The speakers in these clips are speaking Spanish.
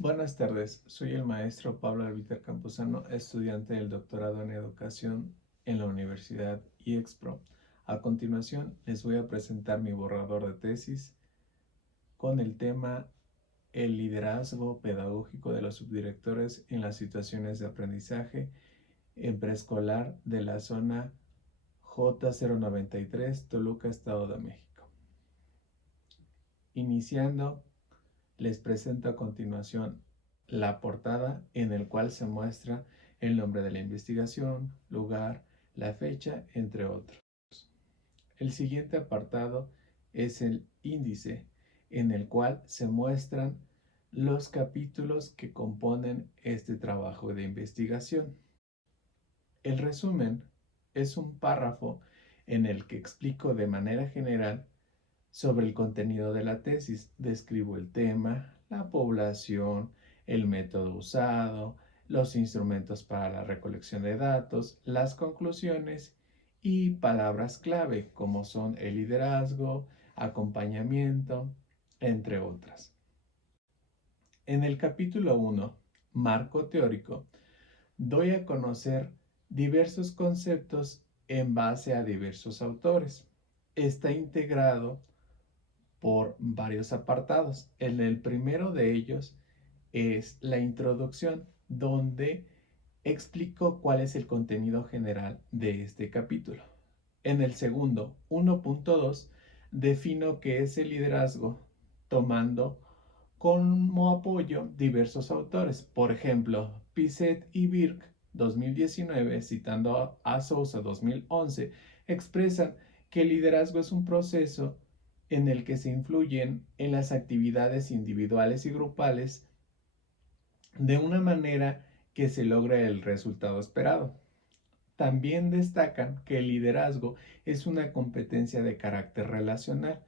Buenas tardes, soy el maestro Pablo Albiter Campuzano, estudiante del doctorado en educación en la Universidad IEXPRO. A continuación, les voy a presentar mi borrador de tesis con el tema El liderazgo pedagógico de los subdirectores en las situaciones de aprendizaje en preescolar de la zona J093, Toluca, Estado de México. Iniciando, les presento a continuación la portada en el cual se muestra el nombre de la investigación, lugar, la fecha, entre otros. El siguiente apartado es el índice en el cual se muestran los capítulos que componen este trabajo de investigación. El resumen es un párrafo en el que explico de manera general sobre el contenido de la tesis. Describo el tema, la población, el método usado, los instrumentos para la recolección de datos, las conclusiones y palabras clave como son el liderazgo, acompañamiento, entre otras. En el capítulo 1, marco teórico, doy a conocer diversos conceptos en base a diversos autores. Está integrado por varios apartados. En el primero de ellos es la introducción, donde explico cuál es el contenido general de este capítulo. En el segundo, 1.2, defino qué es el liderazgo, tomando como apoyo diversos autores. Por ejemplo, Piset y Birk, 2019, citando a Sousa, 2011, expresan que el liderazgo es un proceso en el que se influyen en las actividades individuales y grupales de una manera que se logre el resultado esperado. También destacan que el liderazgo es una competencia de carácter relacional,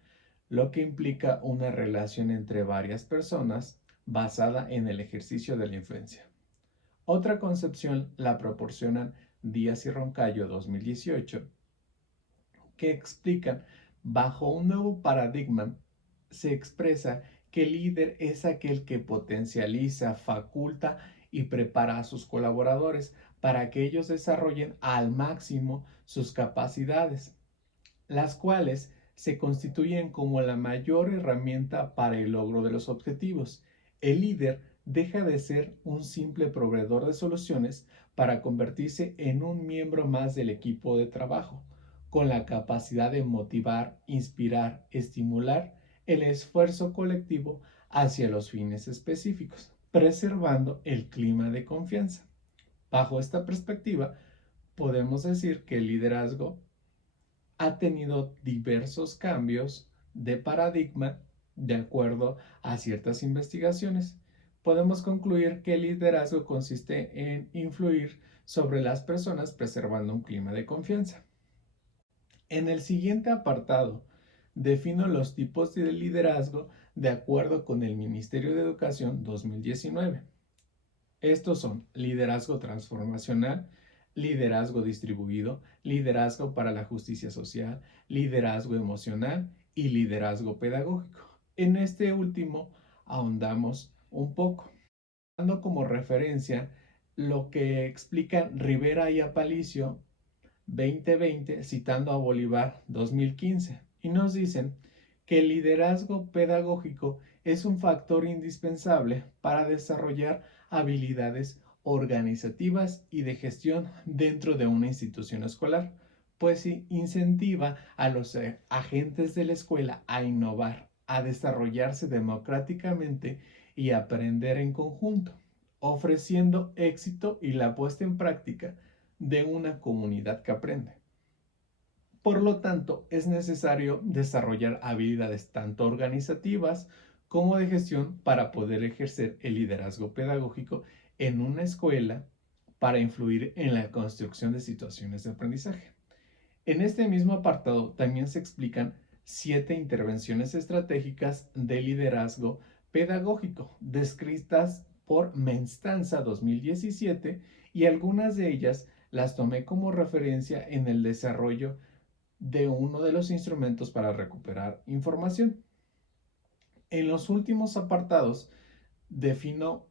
lo que implica una relación entre varias personas basada en el ejercicio de la influencia. Otra concepción la proporcionan Díaz y Roncayo, 2018, que explican bajo un nuevo paradigma se expresa que el líder es aquel que potencializa, faculta y prepara a sus colaboradores para que ellos desarrollen al máximo sus capacidades, las cuales se constituyen como la mayor herramienta para el logro de los objetivos. El líder deja de ser un simple proveedor de soluciones para convertirse en un miembro más del equipo de trabajo, con la capacidad de motivar, inspirar, estimular el esfuerzo colectivo hacia los fines específicos, preservando el clima de confianza. Bajo esta perspectiva, podemos decir que el liderazgo ha tenido diversos cambios de paradigma de acuerdo a ciertas investigaciones. Podemos concluir que el liderazgo consiste en influir sobre las personas preservando un clima de confianza. En el siguiente apartado, defino los tipos de liderazgo de acuerdo con el Ministerio de Educación 2019. Estos son liderazgo transformacional, liderazgo distribuido, liderazgo para la justicia social, liderazgo emocional y liderazgo pedagógico. En este último ahondamos un poco, dando como referencia lo que explican Rivera y Aparicio 2020, citando a Bolívar 2015, y nos dicen que el liderazgo pedagógico es un factor indispensable para desarrollar habilidades organizativas y de gestión dentro de una institución escolar, pues incentiva a los agentes de la escuela a innovar, a desarrollarse democráticamente y aprender en conjunto, ofreciendo éxito y la puesta en práctica de una comunidad que aprende. Por lo tanto, es necesario desarrollar habilidades tanto organizativas como de gestión para poder ejercer el liderazgo pedagógico en una escuela para influir en la construcción de situaciones de aprendizaje. En este mismo apartado también se explican 7 intervenciones estratégicas de liderazgo pedagógico descritas por Menstanza 2017, y algunas de ellas las tomé como referencia en el desarrollo de uno de los instrumentos para recuperar información. En los últimos apartados defino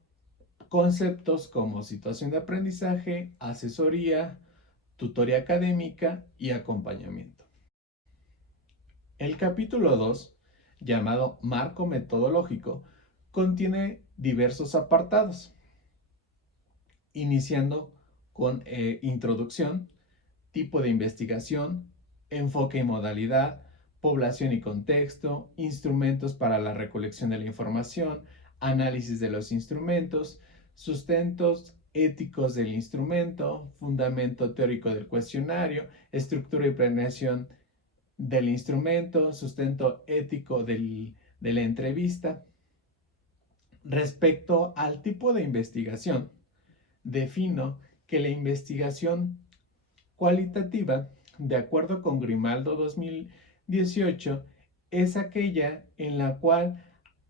conceptos como situación de aprendizaje, asesoría, tutoría académica y acompañamiento. El capítulo 2, llamado Marco Metodológico, contiene diversos apartados, iniciando con introducción, tipo de investigación, enfoque y modalidad, población y contexto, instrumentos para la recolección de la información, análisis de los instrumentos, sustentos éticos del instrumento, fundamento teórico del cuestionario, estructura y planeación del instrumento, sustento ético de la entrevista. Respecto al tipo de investigación, defino que la investigación cualitativa, de acuerdo con Grimaldo 2018, es aquella en la cual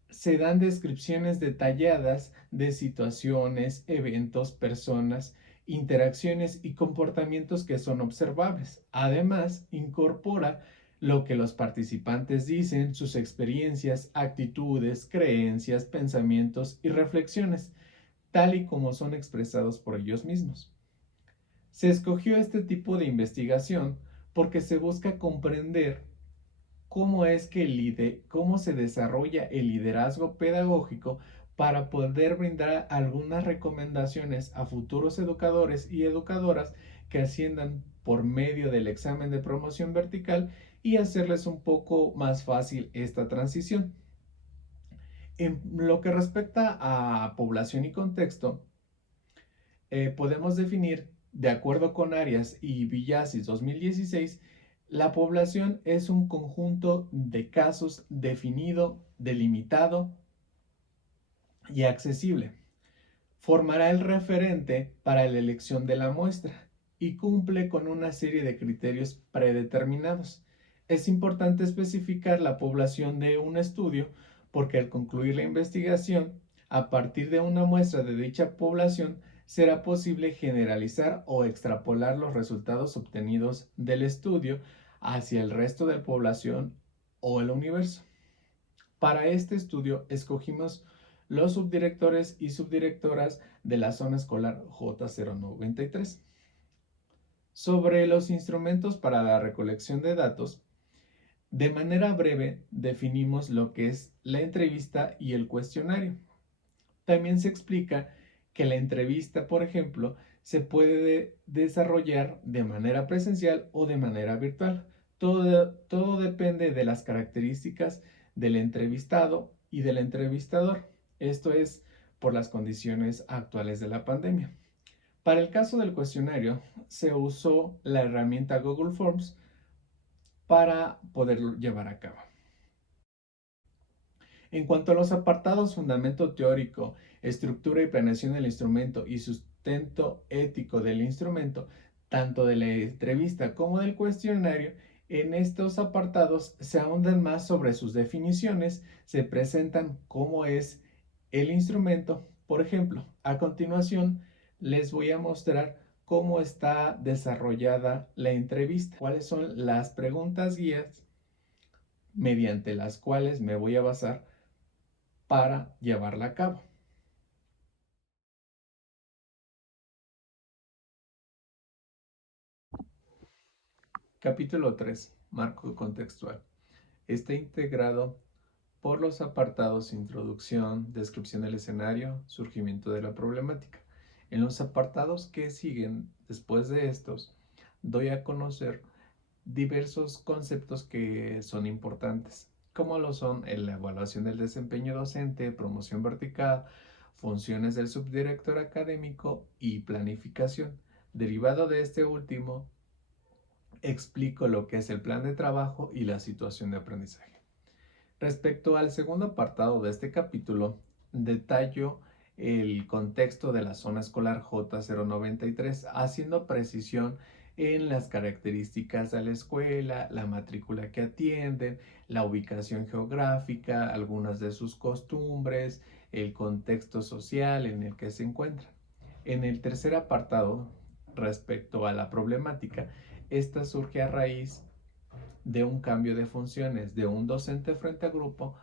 se dan descripciones detalladas de situaciones, eventos, personas, interacciones y comportamientos que son observables. Además, incorpora lo que los participantes dicen, sus experiencias, actitudes, creencias, pensamientos y reflexiones, tal y como son expresados por ellos mismos. Se escogió este tipo de investigación porque se busca comprender cómo se desarrolla el liderazgo pedagógico para poder brindar algunas recomendaciones a futuros educadores y educadoras que asciendan por medio del examen de promoción vertical y hacerles un poco más fácil esta transición. En lo que respecta a población y contexto, podemos definir, de acuerdo con Arias y Villasis 2016, la población es un conjunto de casos definido, delimitado y accesible. Formará el referente para la elección de la muestra y cumple con una serie de criterios predeterminados. Es importante especificar la población de un estudio porque al concluir la investigación, a partir de una muestra de dicha población, será posible generalizar o extrapolar los resultados obtenidos del estudio hacia el resto de la población o el universo. Para este estudio escogimos los subdirectores y subdirectoras de la zona escolar J093. Sobre los instrumentos para la recolección de datos, de manera breve definimos lo que es la entrevista y el cuestionario. También se explica que la entrevista, por ejemplo, se puede desarrollar de manera presencial o de manera virtual. Todo depende de las características del entrevistado y del entrevistador. Esto es por las condiciones actuales de la pandemia. Para el caso del cuestionario, se usó la herramienta Google Forms para poderlo llevar a cabo. En cuanto a los apartados fundamento teórico, estructura y planeación del instrumento y sustento ético del instrumento, tanto de la entrevista como del cuestionario, en estos apartados se ahondan más sobre sus definiciones, se presentan cómo es el instrumento. Por ejemplo, a continuación les voy a mostrar cómo está desarrollada la entrevista, cuáles son las preguntas guías mediante las cuales me voy a basar para llevarla a cabo. Capítulo 3. Marco contextual. Está integrado por los apartados Introducción, Descripción del escenario, Surgimiento de la problemática. En los apartados que siguen después de estos, doy a conocer diversos conceptos que son importantes, como lo son la evaluación del desempeño docente, promoción vertical, funciones del subdirector académico y planificación. Derivado de este último, explico lo que es el plan de trabajo y la situación de aprendizaje. Respecto al segundo apartado de este capítulo, detallo el contexto de la zona escolar J093, haciendo precisión en las características de la escuela, la matrícula que atienden, la ubicación geográfica, algunas de sus costumbres, el contexto social en el que se encuentran. En el tercer apartado, respecto a la problemática, esta surge a raíz de un cambio de funciones de un docente frente a grupo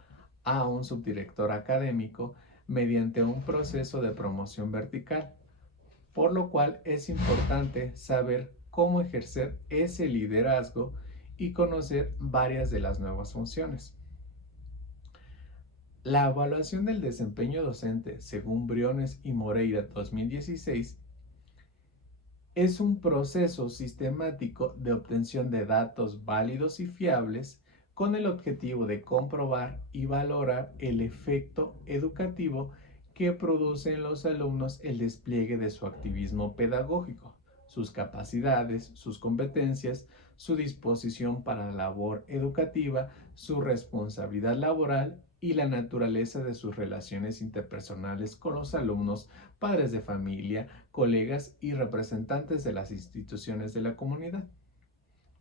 a un subdirector académico mediante un proceso de promoción vertical, por lo cual es importante saber cómo ejercer ese liderazgo y conocer varias de las nuevas funciones. La evaluación del desempeño docente, según Briones y Moreira 2016, es un proceso sistemático de obtención de datos válidos y fiables con el objetivo de comprobar y valorar el efecto educativo que produce en los alumnos el despliegue de su activismo pedagógico, sus capacidades, sus competencias, su disposición para la labor educativa, su responsabilidad laboral y la naturaleza de sus relaciones interpersonales con los alumnos, padres de familia, colegas y representantes de las instituciones de la comunidad.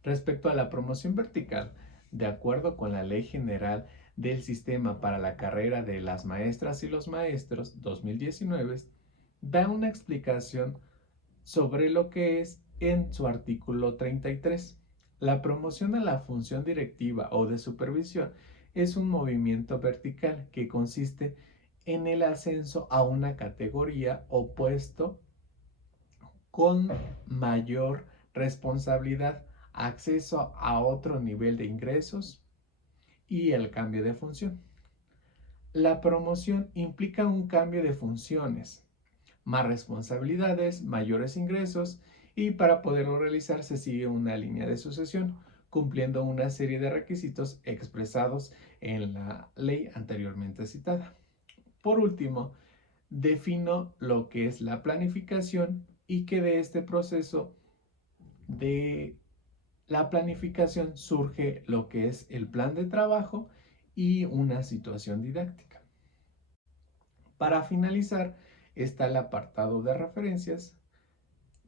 Respecto a la promoción vertical, de acuerdo con la Ley General del Sistema para la Carrera de las Maestras y los Maestros 2019, da una explicación sobre lo que es en su artículo 33. La promoción a la función directiva o de supervisión es un movimiento vertical que consiste en el ascenso a una categoría o puesto con mayor responsabilidad, acceso a otro nivel de ingresos y el cambio de función. La promoción implica un cambio de funciones, más responsabilidades, mayores ingresos, y para poderlo realizar se sigue una línea de sucesión, cumpliendo una serie de requisitos expresados en la ley anteriormente citada. Por último, defino lo que es la planificación y que de este proceso de la planificación surge lo que es el plan de trabajo y una situación didáctica. Para finalizar está el apartado de referencias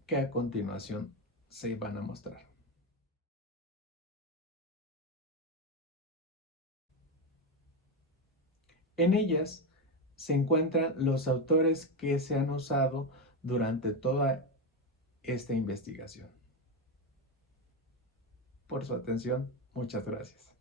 que a continuación se van a mostrar. En ellas se encuentran los autores que se han usado durante toda esta investigación. Por su atención, muchas gracias.